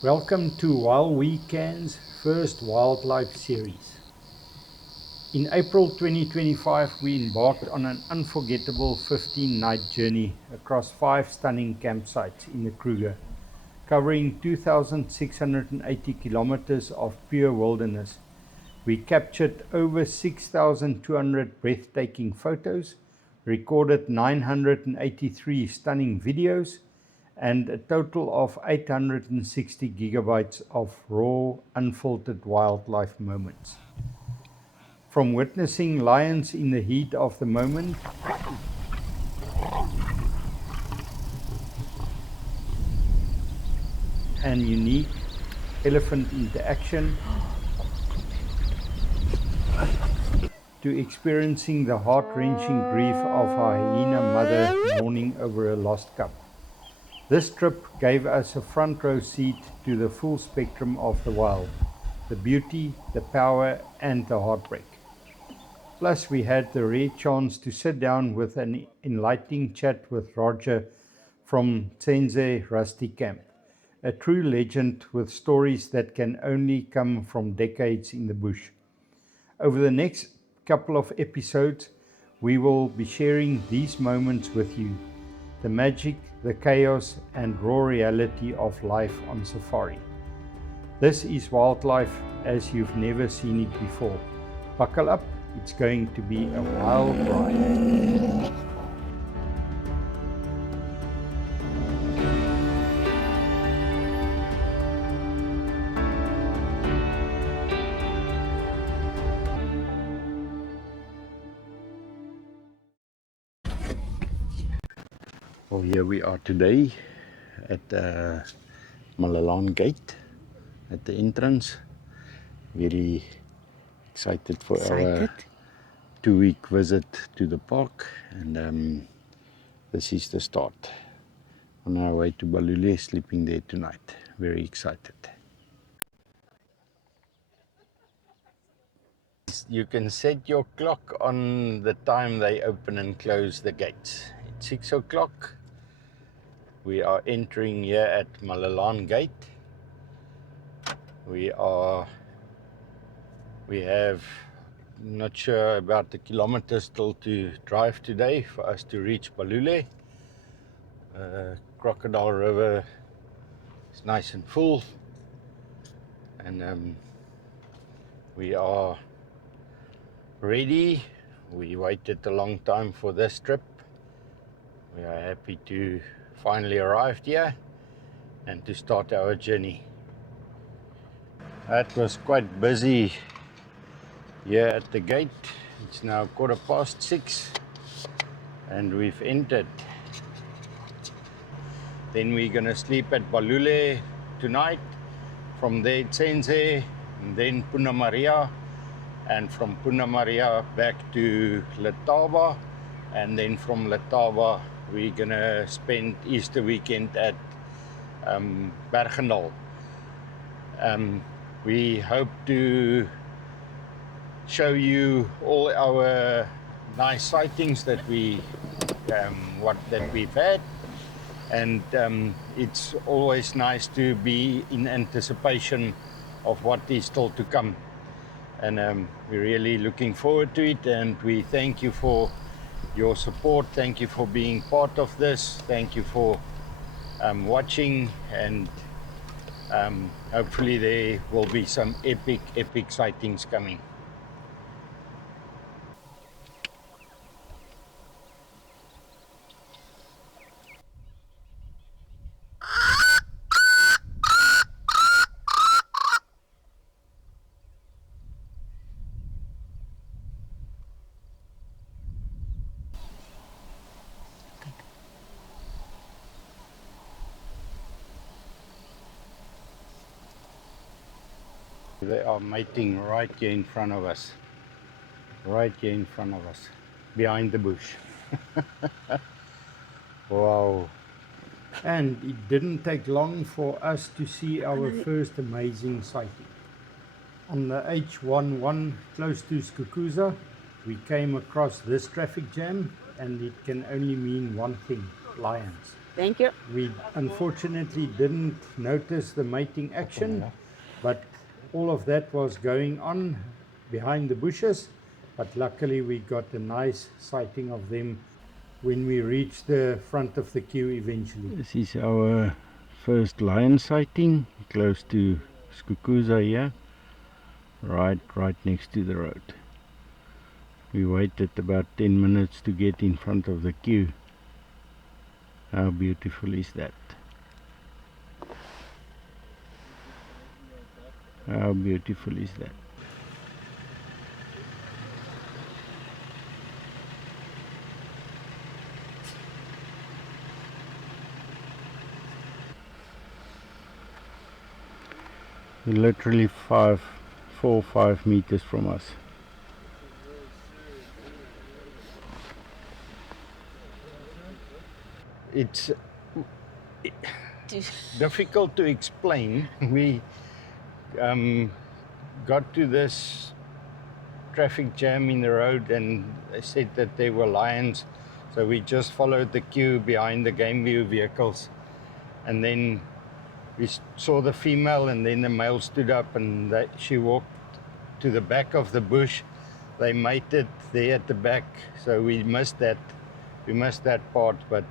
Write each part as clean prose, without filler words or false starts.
Welcome to Wild Weekend's first wildlife series. In April 2025, we embarked on an unforgettable 15-night journey across 5 stunning campsites in the Kruger, covering 2,680 kilometers of pure wilderness. We captured over 6,200 breathtaking photos, recorded 983 stunning videos, and a total of 860 gigabytes of raw, unfiltered wildlife moments. From witnessing lions in the heat of the moment and unique elephant interaction to experiencing the heart-wrenching grief of our hyena mother mourning over a lost cub. This trip gave us a front row seat to the full spectrum of the wild, the beauty, the power, and the heartbreak. Plus, we had the rare chance to sit down with an enlightening chat with Roger from Tsendze Rustic Camp, a true legend with stories that can only come from decades in the bush. Over the next couple of episodes, we will be sharing these moments with you, the magic, the chaos, and raw reality of life on safari. This is wildlife as you've never seen it before. Buckle up, it's going to be a wild ride. Well, here we are today at Malelane Gate at the entrance. Very excited for our 2-week visit to the park, and this is the start. On our way to Balule, sleeping there tonight. Very excited. You can set your clock on the time they open and close the gates. It's 6 o'clock. We are entering here at Malelane Gate. We have not sure about the kilometers still to drive today for us to reach Balule. Crocodile River is nice and full, and we are ready. We waited a long time for this trip. We are happy to finally arrived here and to start our journey. It was quite busy here at the gate. It's now 6:15 and we've entered. Then we're gonna sleep at Balule tonight. From there Tzendze, and then Puna Maria, and from Puna Maria back to Letaba, and then from Letaba we're gonna spend Easter weekend at Bergendal. We hope to show you all our nice sightings that we've had, and it's always nice to be in anticipation of what is still to come, and we're really looking forward to it, and we thank you for your support. Thank you for being part of this. Thank you for watching, and hopefully there will be some epic sightings coming. They are mating right here in front of us. Right here in front of us. Behind the bush. Wow. And it didn't take long for us to see our first amazing sighting. On the H11 close to Skukuza, we came across this traffic jam, and it can only mean one thing: lions. Thank you. We unfortunately didn't notice the mating action, but all of that was going on behind the bushes. But luckily we got a nice sighting of them when we reached the front of the queue eventually. This is our first lion sighting, close to Skukuza here, right next to the road. We waited about 10 minutes to get in front of the queue. How beautiful is that? How beautiful is that? Literally 4 or 5 meters from us. It's difficult to explain. We got to this traffic jam in the road and they said that there were lions, so we just followed the queue behind the game view vehicles, and then we saw the female, and then the male stood up and she walked to the back of the bush. They mated there at the back, so we missed that part. But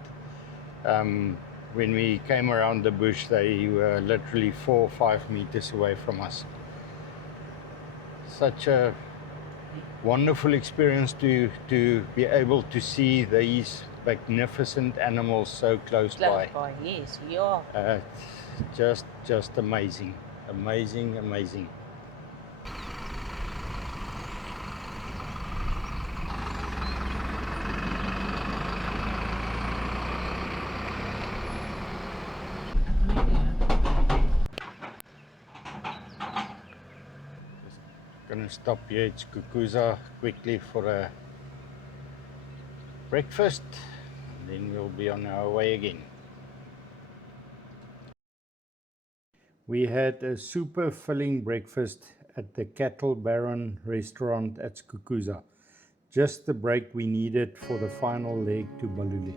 when we came around the bush, they were literally 4 or 5 meters away from us. Such a wonderful experience to be able to see these magnificent animals so close by. Yes, yeah. Just amazing. Gonna stop here at Skukuza quickly for a breakfast, and then we'll be on our way again. We had a super filling breakfast at the Cattle Baron restaurant at Skukuza. Just the break we needed for the final leg to Balule.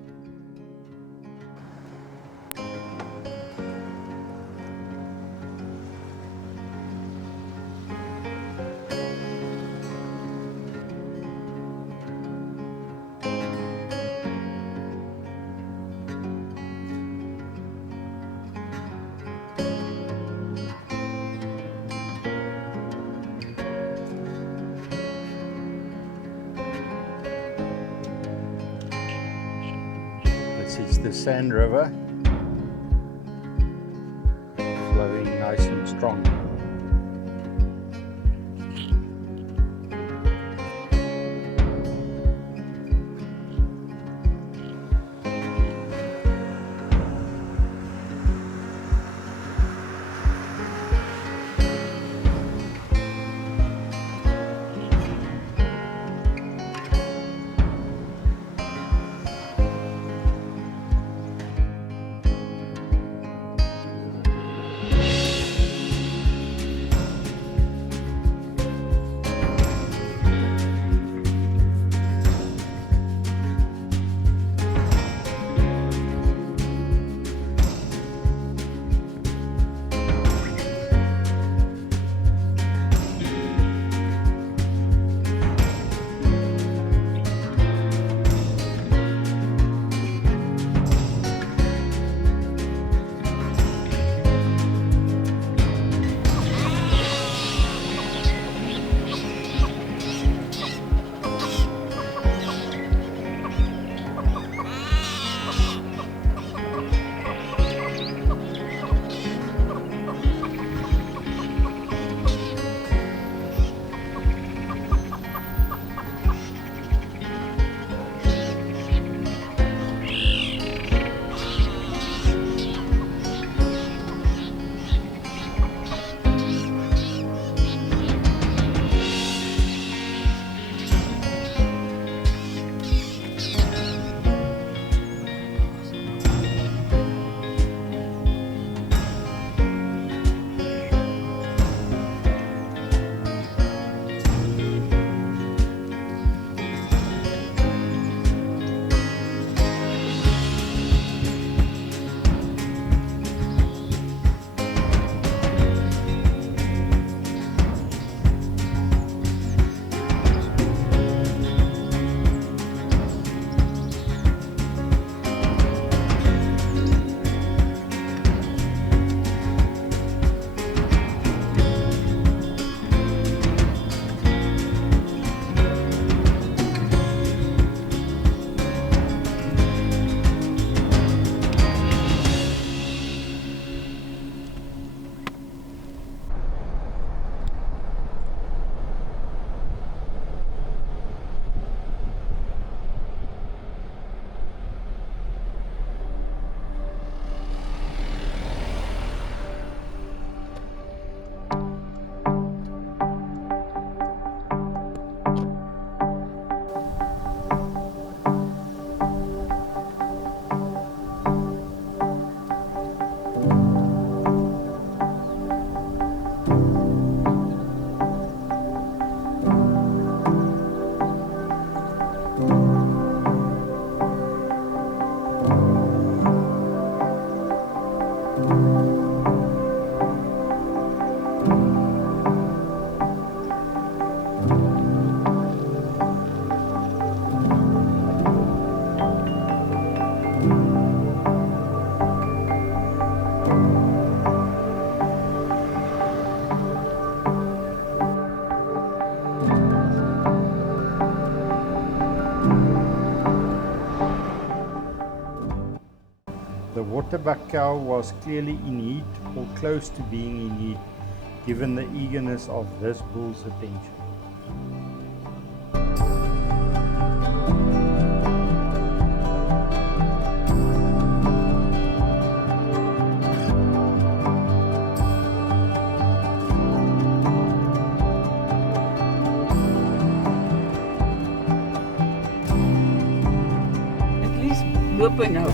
It's the Sand River, flowing nice and strong. bitterbuck cow was clearly in heat or close to being in heat, given the eagerness of this bull's attention. At least loop nou.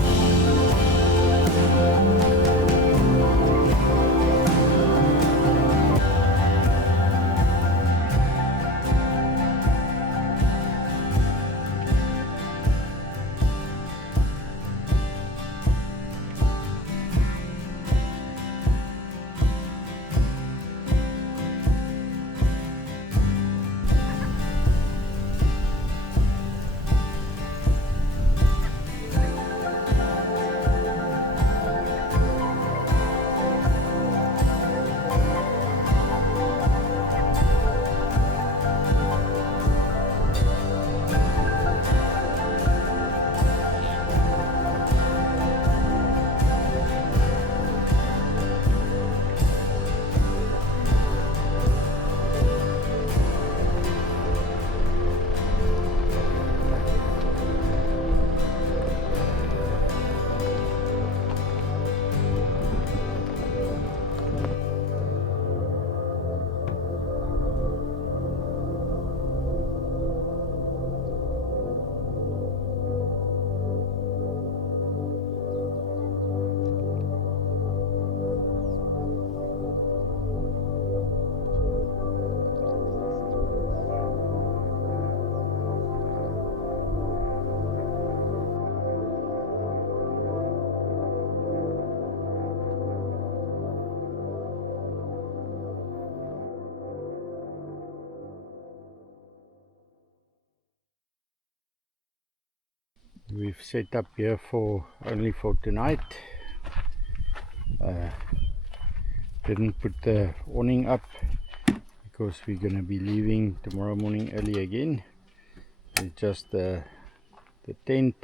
We've set up here only for tonight. Didn't put the awning up because we're gonna be leaving tomorrow morning early again. It's just the tent,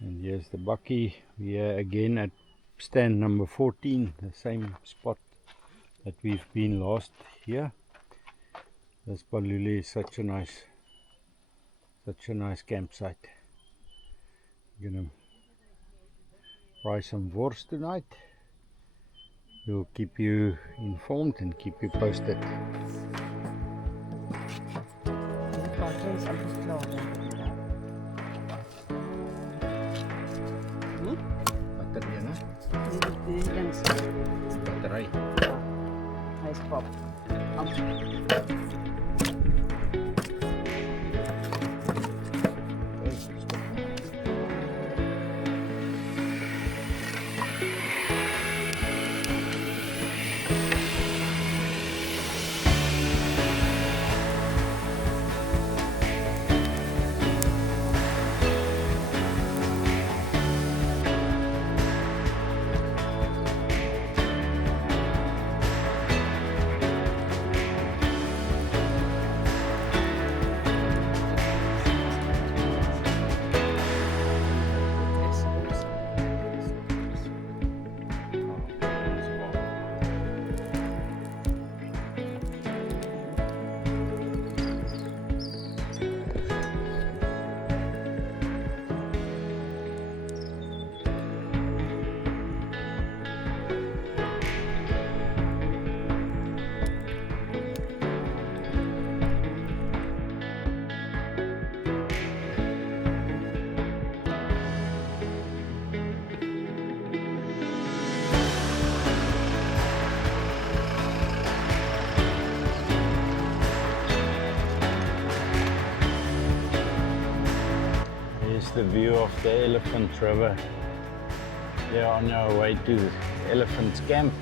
and here's the bucky. We are again at stand number 14, the same spot that we've been last year. This Balule is such a nice campsite. We're gonna fry some wors tonight. We'll keep you informed and keep you posted. Batterie, né? Batterie. Hij is pap. The view of the Elephant River. We are on our way to Elephant's Camp.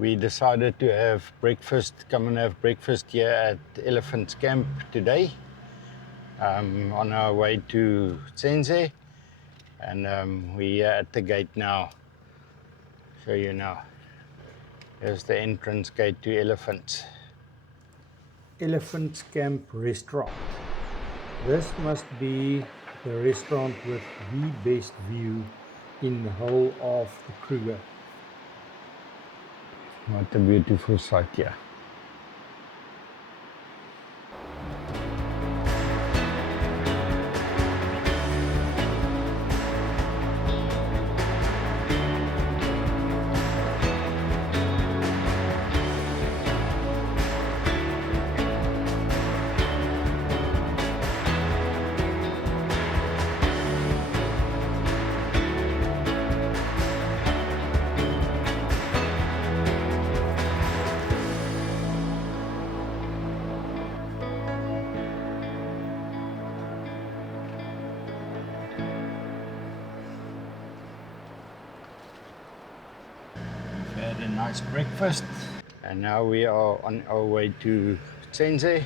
We decided to have breakfast, come and have breakfast here at Elephants Camp today. On our way to Tzendze, and we're at the gate now. Show you now. Here's the entrance gate to Elephants. Elephants Camp restaurant. This must be the restaurant with the best view in the whole of the Kruger. What a beautiful sight here. Had a nice breakfast, and now we are on our way to Tzendze.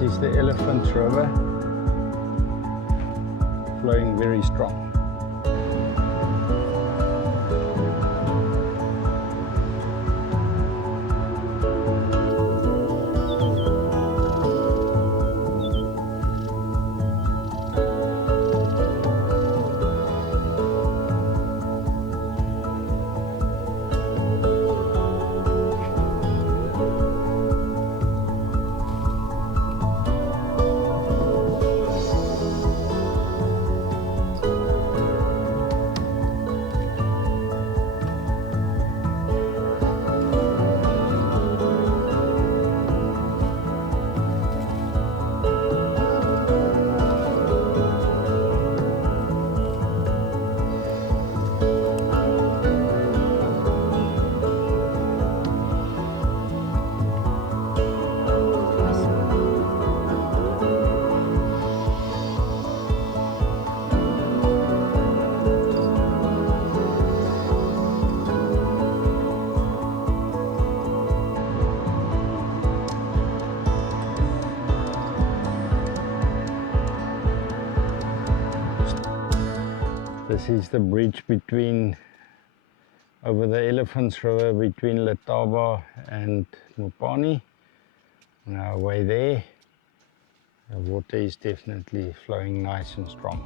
This is the Elephants River, flowing very strong. This is the bridge over the Elephants River between Letaba and Mopani. On our way there, the water is definitely flowing nice and strong.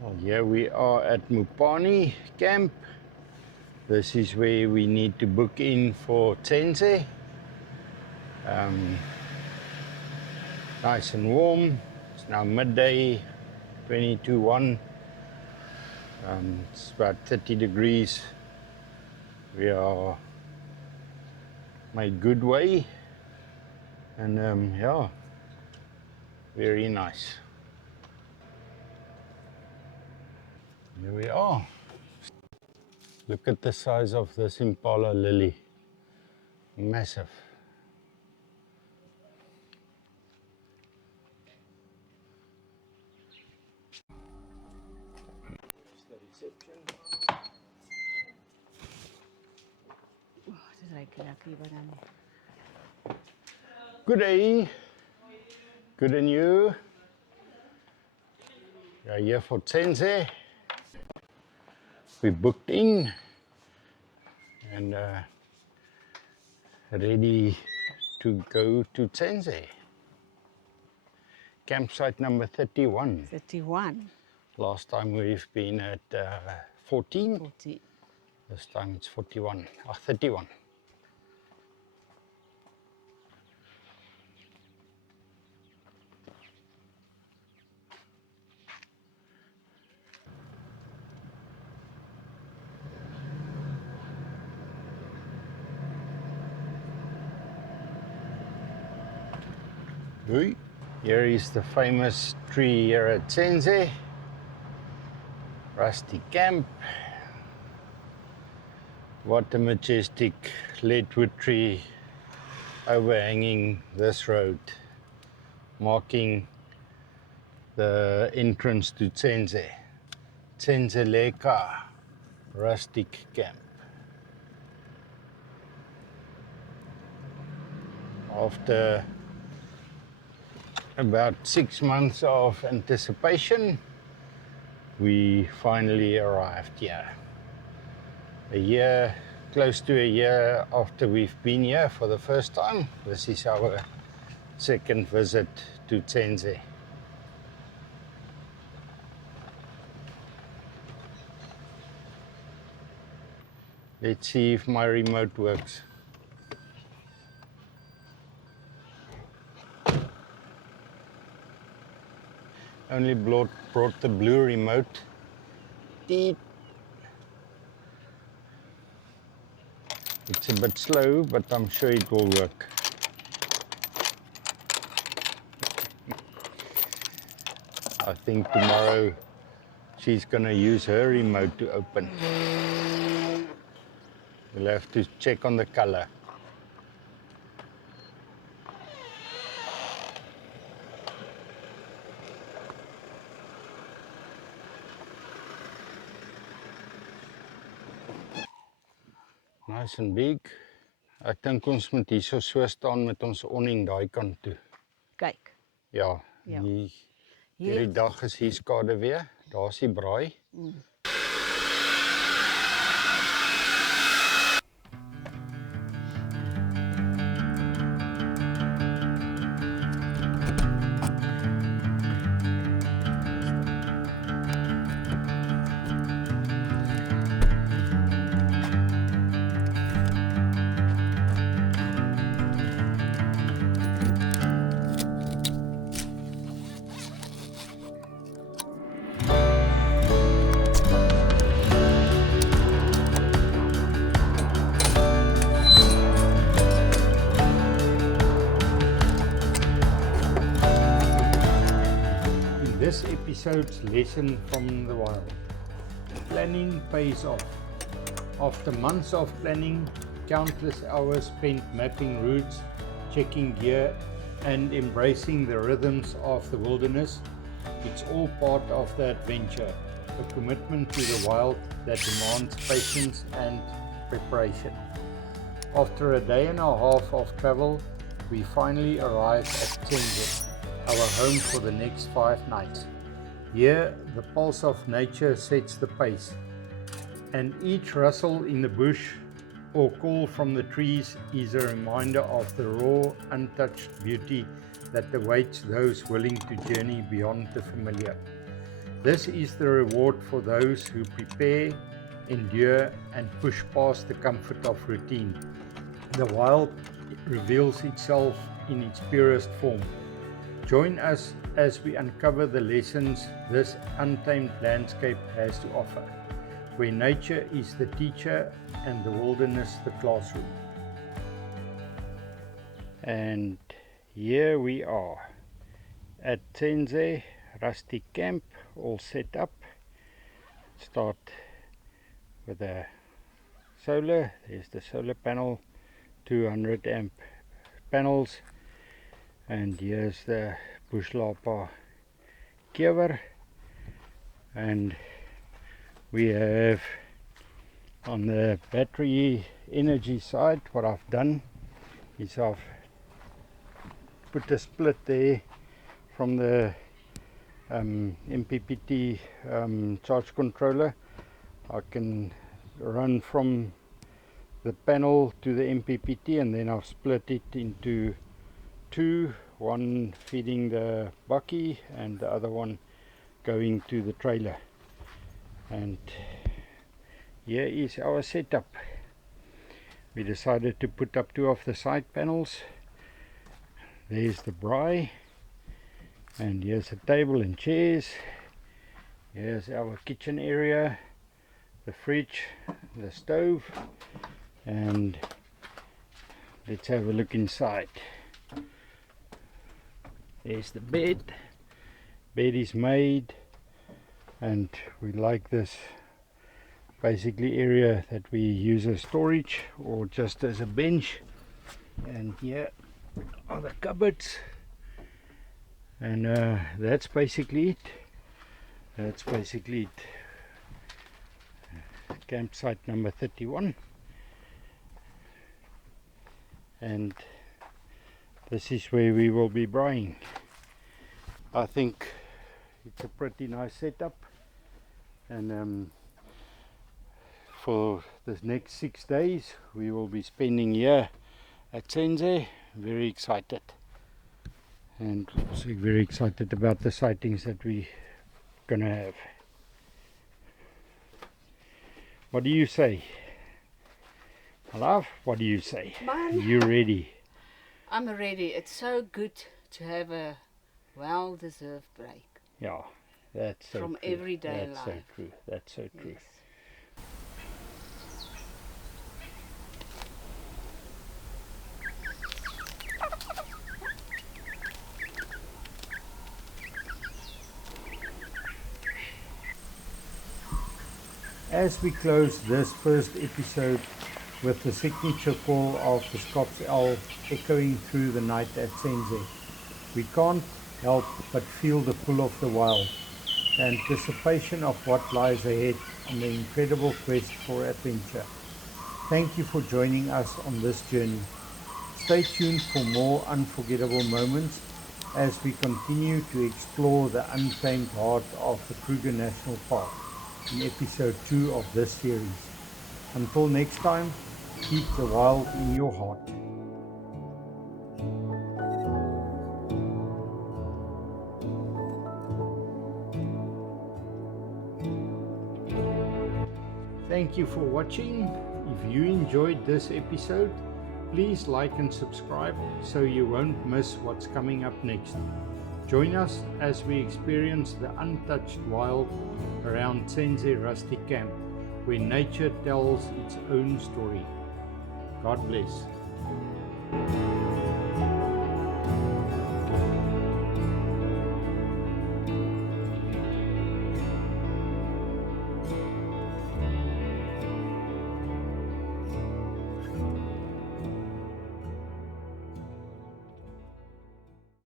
Well, here we are at Mopani camp. This is where we need to book in for Tzendze. Nice and warm. It's now midday, 22:01. It's about 30 degrees. We are made good way, and yeah, very nice. Here we are. Look at the size of this impala lily. Massive. Good day. Good and you? We are here for Tzendze. We booked in and ready to go to Tzendze. Campsite number 31. 31. Last time we've been at 14. 40. This time it's 41. 31. Here is the famous tree here at Tsendze Rustic Camp. What a majestic leadwood tree overhanging this road, marking the entrance to Tzendze. Tsendze Rustic Camp. After about 6 months of anticipation, we finally arrived here. A year, close to a year after we've been here for the first time. This is our second visit to Tzendze. Let's see if my remote works. Only brought the blue remote. Deep. It's a bit slow, but I'm sure it will work. I think tomorrow she's gonna use her remote to open. We'll have to check on the color. Nice and big. Ek dink ons moet hier so staan met ons awning daai kant toe. Kyk. Ja, hierdie dag is hier skade weer. Daar's die braai. This episode's lesson from the wild. Planning pays off. After months of planning, countless hours spent mapping routes, checking gear, and embracing the rhythms of the wilderness, it's all part of the adventure, a commitment to the wild that demands patience and preparation. After a day and a half of travel, we finally arrived at Tzendze, our home for the next 5 nights. Here, the pulse of nature sets the pace, and each rustle in the bush or call from the trees is a reminder of the raw, untouched beauty that awaits those willing to journey beyond the familiar. This is the reward for those who prepare, endure, and push past the comfort of routine. The wild reveals itself in its purest form. Join us as we uncover the lessons this untamed landscape has to offer, where nature is the teacher and the wilderness the classroom. And here we are at Tsendze Rustic Camp, all set up. Start with a solar. There's the solar panel, 200 amp panels, and here's the bushveld cover. And we have on the battery energy side, what I've done is I've put a split there from the MPPT charge controller. I can run from the panel to the MPPT, and then I've split it into two, one feeding the bakkie and the other one going to the trailer. And here is our setup. We decided to put up two of the side panels. There's the braai, and here's a table and chairs. Here's our kitchen area, the fridge, the stove, and let's have a look inside. There's the bed. Bed is made, and we like this basically area that we use as storage or just as a bench. And here are the cupboards, and that's basically it. Campsite number 31, and this is where we will be braaiing. I think it's a pretty nice setup, and for the next 6 days we will be spending here at Tzendze. Very excited, and also very excited about the sightings that we're gonna have. What do you say, my love? What do you say? Man, You ready? I'm ready. It's so good to have a well-deserved break. Yeah, that's so From true. everyday That's life. so true. That's so true. Yes. As we close this first episode with the signature call of the Scots owl echoing through the night at Tzendze, we can't help but feel the pull of the wild, the anticipation of what lies ahead on the incredible quest for adventure. Thank you for joining us on this journey. Stay tuned for more unforgettable moments as we continue to explore the untamed heart of the Kruger National Park in episode 2 of this series. Until next time, keep the wild in your heart. Thank you for watching. If you enjoyed this episode, please like and subscribe so you won't miss what's coming up next. Join us as we experience the untouched wild around Tsendze Rustic Camp, where nature tells its own story. God bless.